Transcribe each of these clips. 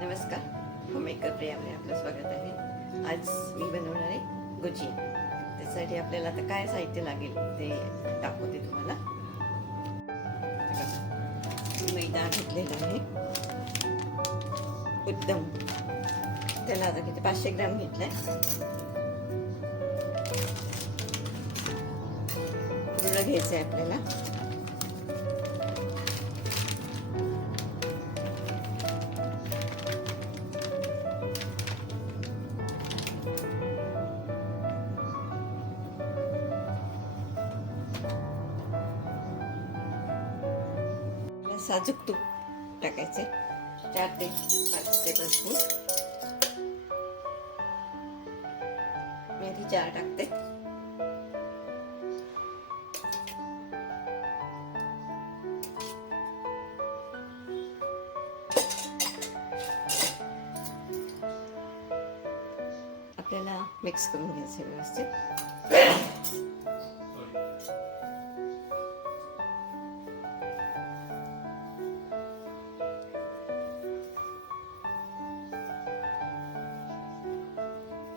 नमस्कार, होममेकर प्रियामध्ये आपलं स्वागत आहे. आज मी बनवणार आहे गुजिया. त्यासाठी आपल्याला आता काय साहित्य लागेल ते दाखवते तुम्हाला. मैदा घेतलेला आहे उत्तम, त्याला आता किती 500 ग्रॅम घेतलाय. पूर्ण घ्यायचं आहे आपल्याला. साजूक तूप टाकायचे 4 ते 5 टेबलस्पून. मी आधी 4 टाकते. आपल्याला मिक्स करून घ्यायचं व्यवस्थित.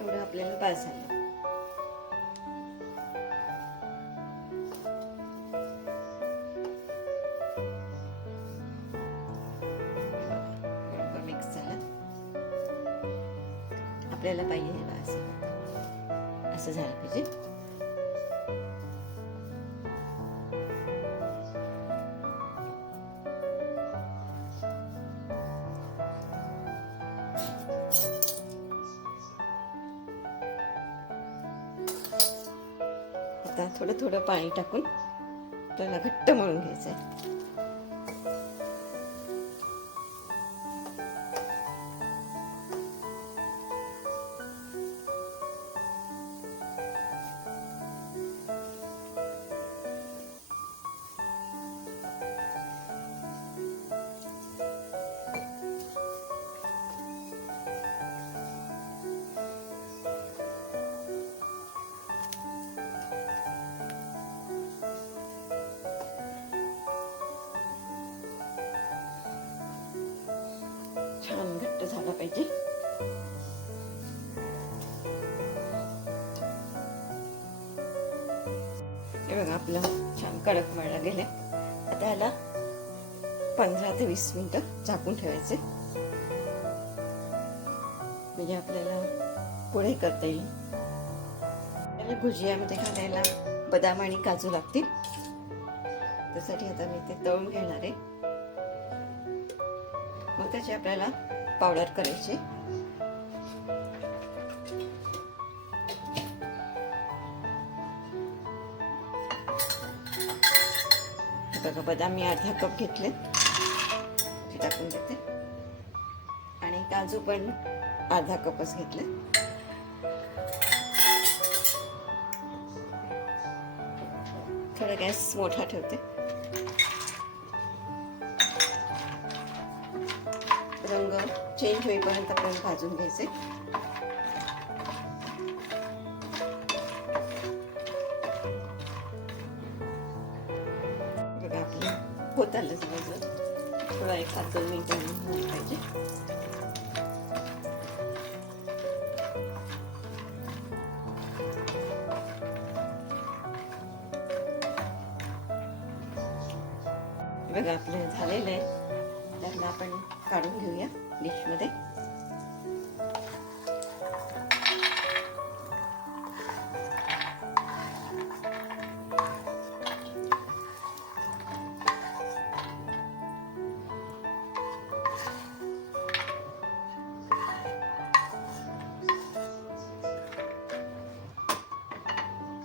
एवढं आपल्याला बास झालं. मिक्स झालं. आपल्याला पाहिजे असं झालं पाहिजे. आता थोडं थोडं पाणी टाकून त्याला घट्ट मळून घ्यायचं आहे. छान घट्ट झाला पाहिजे. हे बघा आपलं छान कडक मळला गेले. आता याला 15 ते 20 मिनिटं झाकून ठेवायचे, म्हणजे आपल्याला पुढे करता येईल. त्याला भुजियामध्ये घालायला बदाम आणि काजू लागतील. त्यासाठी आता मी ते तळून घेणार आहे. मग त्याची आपल्याला पावडर करायची. बघा बदाम मी अर्धा कप घेतले, ते टाकून देते. आणि काजू पण अर्धा कपच घेतले. थोडा गॅस मोठा ठेवते. रंग चेंज होईपर्यंत आपल्याला भाजून घ्यायचे. बघा आपलं होत आलं जवळजवळ. थोडा 1-2 मिनिटं पाहिजे. बघा आपलं झालेलं आहे. त्याला आपण काढून घेऊया डिशमध्ये.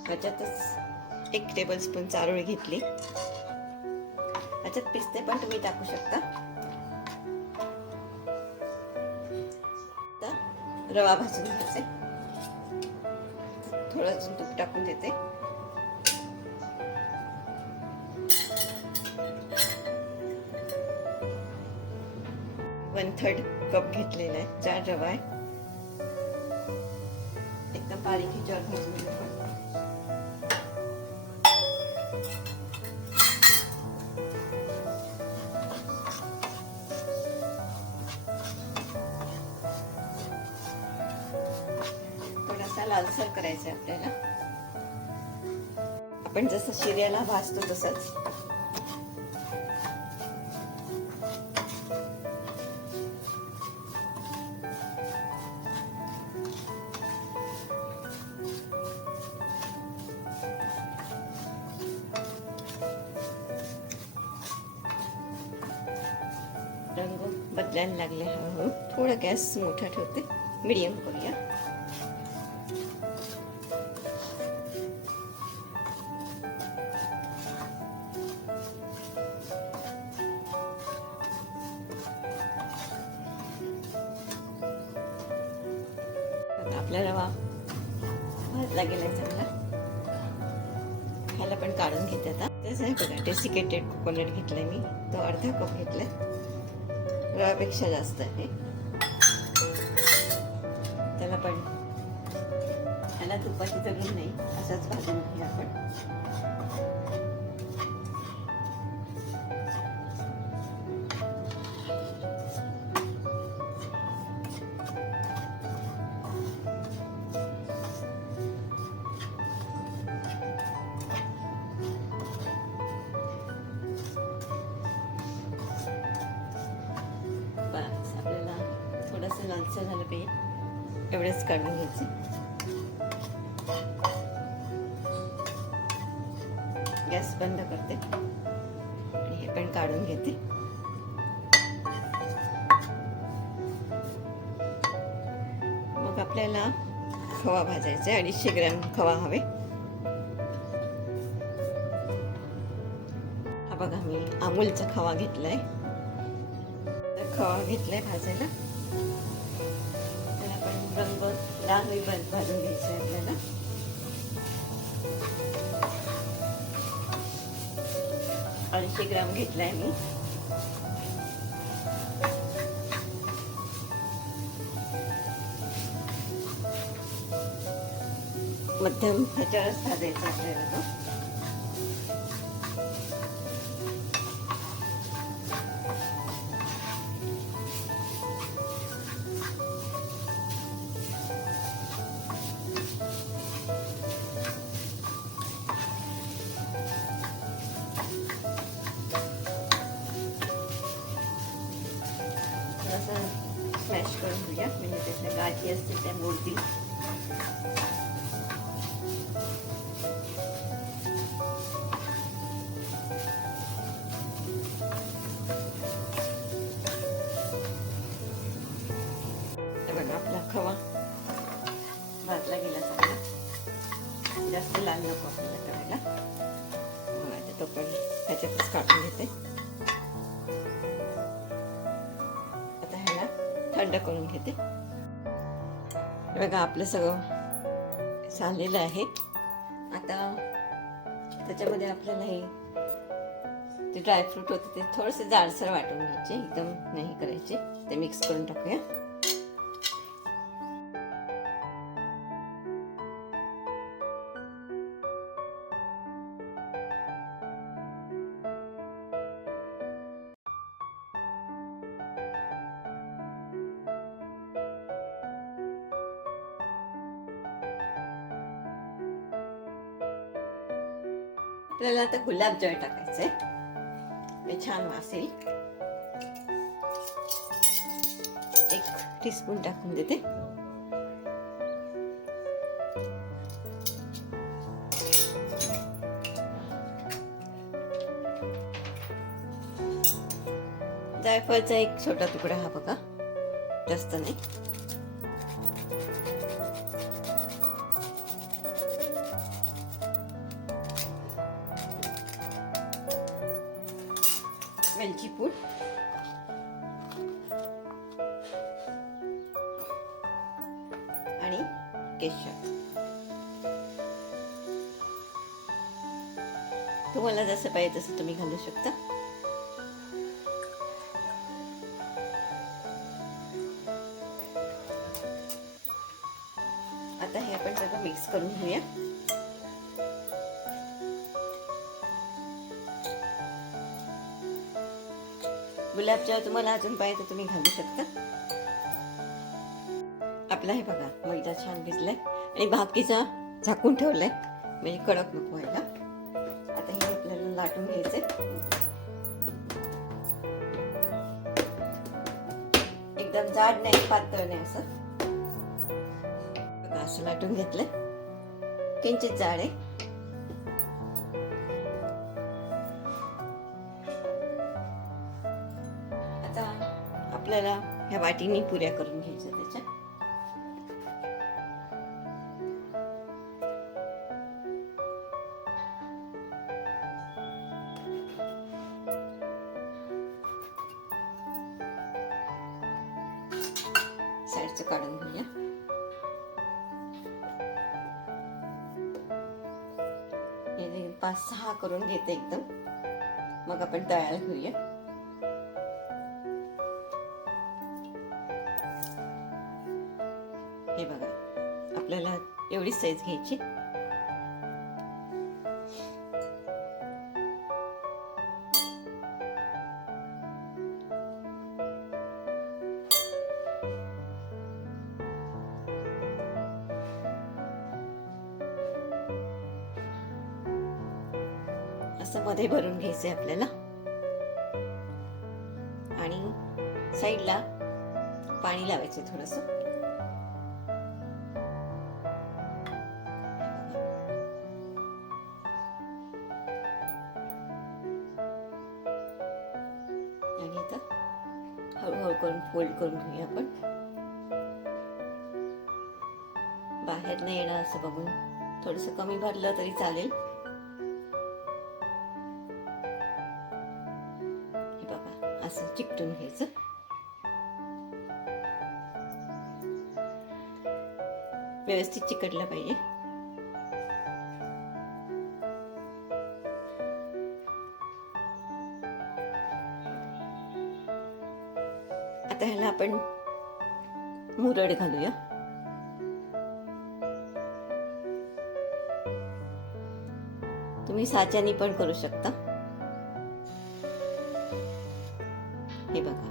त्याच्यातच 1 टेबलस्पून चारोळी घेतली. त्याच्यात पिस्ते पण तुम्ही टाकू शकता. रवा भाजून घ्यायचे. थोडं अजून तूप टाकून देते. वन थर्ड कप घेतलेला आहे. 4 रवा आहे. एकदम बारीक ह्याच्यावर भाजून घेऊ. लालसर करायचं आहे आपल्याला. आपण जसं शिऱ्याला भाजतो तसंच. रंग बदलायला लागले हळूहळू. थोडा गॅस मोठा ठेवते, मीडियम करूया. आपला रवा भाजला गेलाय चांगला. ह्याला पण काढून घेते आता. तेच आहे बघा, डेसिकेटेड कोकोनट घेतलाय मी, तो अर्धा कप घेतलाय. रव्यापेक्षा जास्त आहे. त्याला पण ह्याला तुपाची जरूर नाही, असाच भाजून घेऊया आपण. आपल्याला थोडंसं लालसर झालं पाहिजे, एवढंच काढून घ्यायचं. गॅस बंद करते आणि हे पण काढून घेते. मग आपल्याला खवा भाजायचा आहे. 250 ग्रॅम खवा हवे. हा बघा, मी अमूलचा खवा घेतलाय. खवा घेतलाय भाजायला. त्याला पण रंग लाल होईपर्यंत भाजून घ्यायचं आहे आपल्याला. अडीचशे ग्रॅम घेतलाय मी. मध्यम ह्याच्यावरच भाजायचा आपल्याला तो. स्मॅश करून घेऊया, म्हणजे त्याच्या गाठी असतील त्या मोडतील. बघा, आपला खवा भाजला गेला सगळा. जास्त लाल नको आपल्याला करायला. आता तो पण ह्याच्यातच काढून घेते. थंड करून घेते. बघा, आपलं सगळं झालेलं आहे. आता त्याच्यामध्ये आपल्याला हे ते ड्रायफ्रूट होते ते थोडेसे जाडसर वाटून घ्यायचे, एकदम नाही करायचे. ते मिक्स करून टाकूया. आपल्याला आता गुलाबजल टाकायचंय, ते छान वास येईल. 1 टीस्पून टाकून देते. जायफळचा 1 छोटा तुकडा हा बघा, जास्त नाही. वेलची पूड, आणि केशर. तुम्हाला जसं पाहिजे तसं तुम्ही घालू शकता. आता हे आपण सगळं मिक्स करून घेऊया. गुलाबजाम तुम्हाला अजून पाहिजे तर तुम्ही घालू शकता. आपला हे बघा मैदा छान भिजलाय. आणि बाकीचा झाकून ठेवलाय म्हणजे कडक नको व्हायला. आता हे आपल्याला लाटून घ्यायचंय. एकदम जाड नाही, पातळ नाही, असं बघा, असं लाटून घेतलंय. किंचित जाड आहे. आता आपल्याला ह्या वाटीने पुऱ्या करून घ्यायच्या त्याच्या. साईडचं काढून घेऊया. हे 5-6 करून घेते एकदम, मग आपण तळायला घेऊया. हे बघा, आपल्याला एवढी साईज घ्यायची. असं मध्ये भरून घ्यायचंय आपल्याला आणि साईडला पाणी लावायचं थोडंसं. आणि आता हळूहळू करून फोल्ड करून घेऊया आपण. बाहेर नाही येणार असं बघून थोडंसं कमी भरलं तरी चालेल. असं चिकटून घ्यायचं. व्यवस्थित चिकटलं पाहिजे. आता ह्याला आपण मुरड घालूया. तुम्ही साच्यानी पण करू शकता. हे बघा,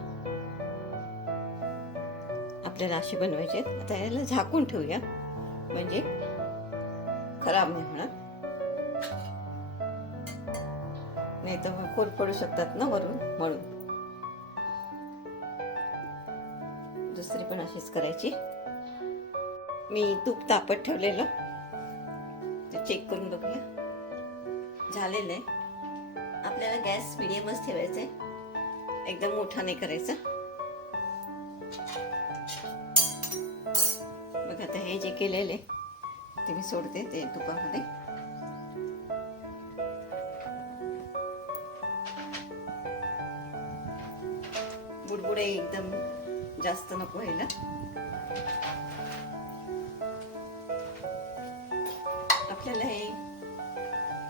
आपल्याला अशी बनवायचे. आता याला झाकून ठेवूया म्हणजे खराब नाही होणार. नाही तर कोर पडू शकतात ना वरून, म्हणून. दुसरी पण अशीच करायची. मी तूप तापत ठेवलेलं, ते चेक करून बघूया. झालेलं आहे. आपल्याला गॅस मिडियमच ठेवायचा आहे, एकदम मोठा नाही करायचा. बघा, आता हे जे केलेले ते मी सोडते ते तुपामध्ये. बुडबुडे एकदम जास्त नको व्हायला. आपल्याला हे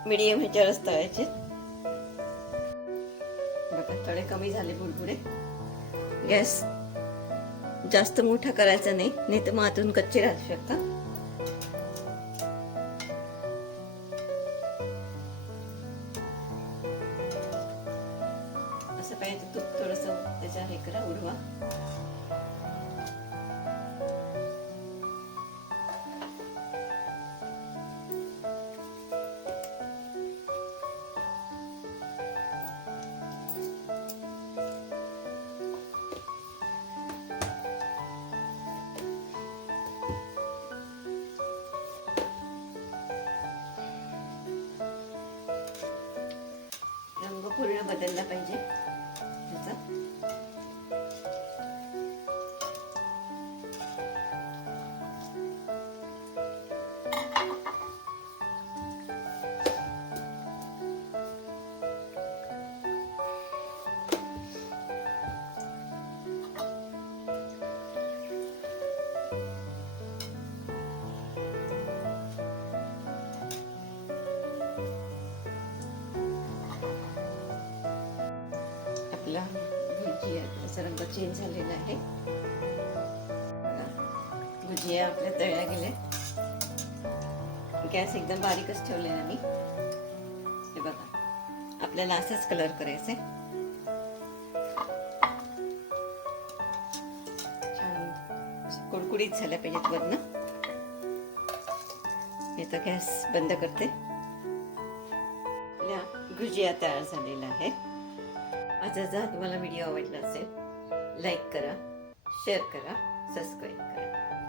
मीडियम ह्याच्यावरच तळायचे. बघा, तळे कमी झाले बुडबुडे. गॅस जास्त मोठा करायचा नाही, नाही तर मग आतून कच्चे राहू शकतात. असं पाहिजे तूप थोडस त्याच्या हे करा, उडवा. रंग पूर्ण बदलला पाहिजे त्याचा. आपला भुजियाचा रंग चेंज झालेला आहे. भुजिया आपल्या तळल्या गेल्या. गॅस एकदम बारीकच ठेवलेला मी. हे बघा, आपल्याला असाच कलर करायचा. छान कुडकुडीत झाल्या पाहिजेत वरनं. याचा गॅस बंद करते. आपल्या भुजिया तयार झालेला आहे. माझा जर तुम्हाला व्हिडिओ आवडला असेल, लाईक करा, शेअर करा, सबस्क्राईब करा.